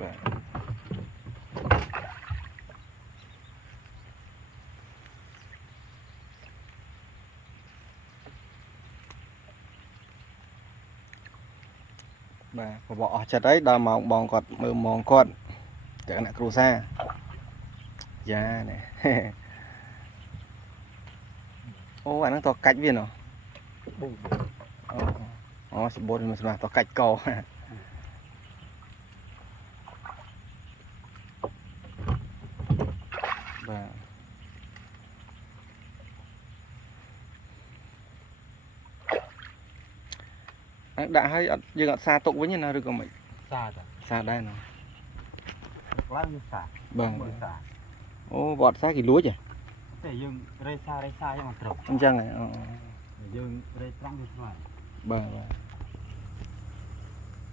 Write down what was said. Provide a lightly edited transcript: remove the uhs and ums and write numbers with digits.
បាទបាទបបអស់ចិត្តហើយដល់ម៉ោងបងគាត់មើលម៉ោងគាត់តែអ្នកគ្រូសាយ៉ានេះ អូអាហ្នឹងតកាច់វាណោះ បូ អូសបូនមិនស្មាតកាច់កបាទដាក់ឲ្យអត់យើងអត់សាទុកវិញណាឬក៏មិន សាតា សាដែរណា ឡើងយើងសា បាទ សា អូវត្តសាគេលួចហ៎ តែយើងរេសាយ៉ាងអត់ត្រូវ អញ្ចឹងហ៎អូ យើងរេត្រង់វាស្មើ បាទ